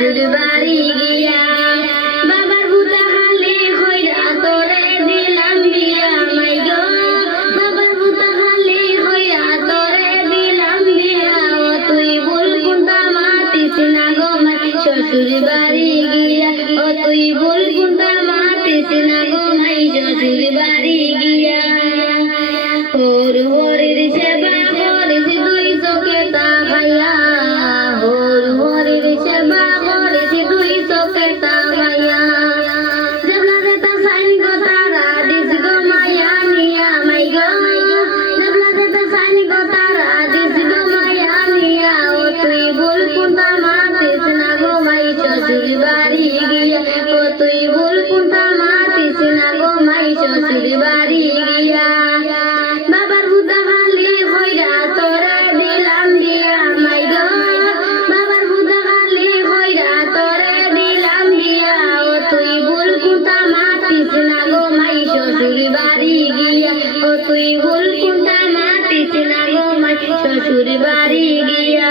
শ্বশুর বাড়ি গিয়া বাবার বুতা হালি হইরা তোরে দিলাম বিয়া মাই গো বাবার বুতা হালি হইরা তোরে দিলাম বিয়া ও তুই ভুল কোনটা মাতিস না গো মাই শ্বশুর বাড়ি গিয়া ও তুই ভুল কোনটা মাতিস না গো মাই শ্বশুর বাড়ি গিয়া ওর হরির সেবা করিস দুই চোখে তাকাইয়া ওর হরির সেবা করিস দুই চোখে তাকাইয়া জবলা যেটা সাইন গো তারা দিস গো মায়া নিয়া মাই গো জবলা যেটা সাইন গো তারা দিস গো মায়া নিয়া ও তুই ভুল কোনটা মাতিস না গো মাই শ্বশুর বাড়ি গিয়া ও তুই ভুল কোনটা মাতিস না গো মাই শ্বশুর বাড়ি গিয়া বাবার বুতা খালি হইরা তোরে দিলাম বিয়া মাই গো বাবার বুতা খালি হইরা তোরে দিলাম বিয়া ও তুই ভুল কোনটা মাতিস না গো মাই শ্বশুর বাড়ি গিয়া ও তুই ভুল কোনটা মাতিস না গো মাই শ্বশুর বাড়ি গিয়া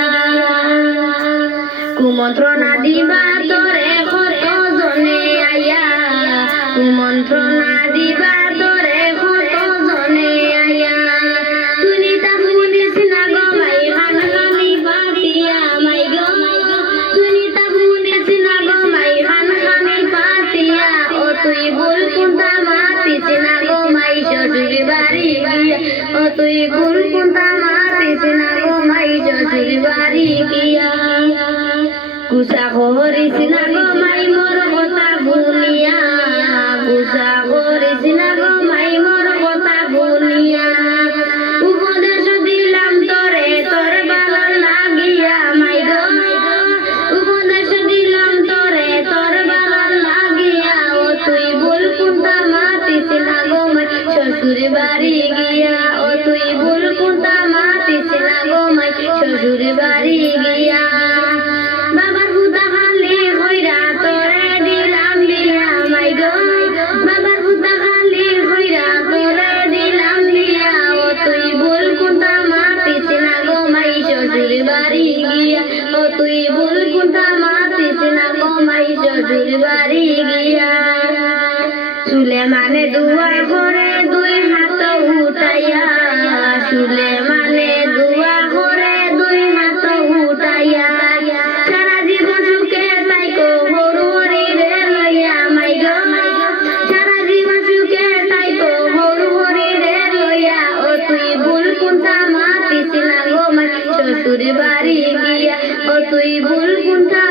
কুমন্ত্রণা দিবা তোরে কত জনে আয়া কুমন্ত্রণা দিবা তোরে কত জনে আয়া তুই তা বুনিস না গো মাই হানখানি পাতিয়া মাই গো তুই তা বুনিস না গো মাই হানখানি পাতিয়া ও তুই ভুল কোনটা মাতিস না গো মাই শ্বশুর বাড়ি গিয়া ও তুই ভুল কোনটা মাতিস না গো মাই শ্বশুর বাড়ি গিয়া কুসা করিস না গো মাই মোর কথা ভুলিয়া কুসা করিস না গো মাই মোর কথা ভুলিয়া উপদেশ দিলাম তোরে তোর ভালো লাগিয়া মাই গো উপদেশ দিলাম তোরে তোর ভালো লাগিয়া ও তুই ভুল কোনটা মাতিস না গো মাই শ্বশুর বাড়ি গিয়া ও তুই ভুল কোনটা মাতিস না গো মাই শ্বশুর বাড়ি গিয়া বাবার বুতা খালি হইরা তোরে দিলাম বিয়া মাই গো বাবার বুতা খালি হইরা তোরে দিলাম বিয়া ও তুই ভুল কোনটা মাতিস না গো মাই শ্বশুর বাড়ি গিয়া ও তুই ভুল কোনটা মাতিস না গো মাই শ্বশুর বাড়ি গিয়া চুলে মানে দুয়া করে দুই হাত উঠাইয়া চুলে মানে দুয়া করে দুই হাত উঠাইয়া সারা জীবন সুখে তাইকো হরু হরি রে লইয়া মাই গো সারা জীবন সুখে তাইকো হরু হরি রে লইয়া ও তুই ভুল কোনটা মাতিস না গো মাই শ্বশুর বাড়ি গিয়া ও তুই ভুল কোনটা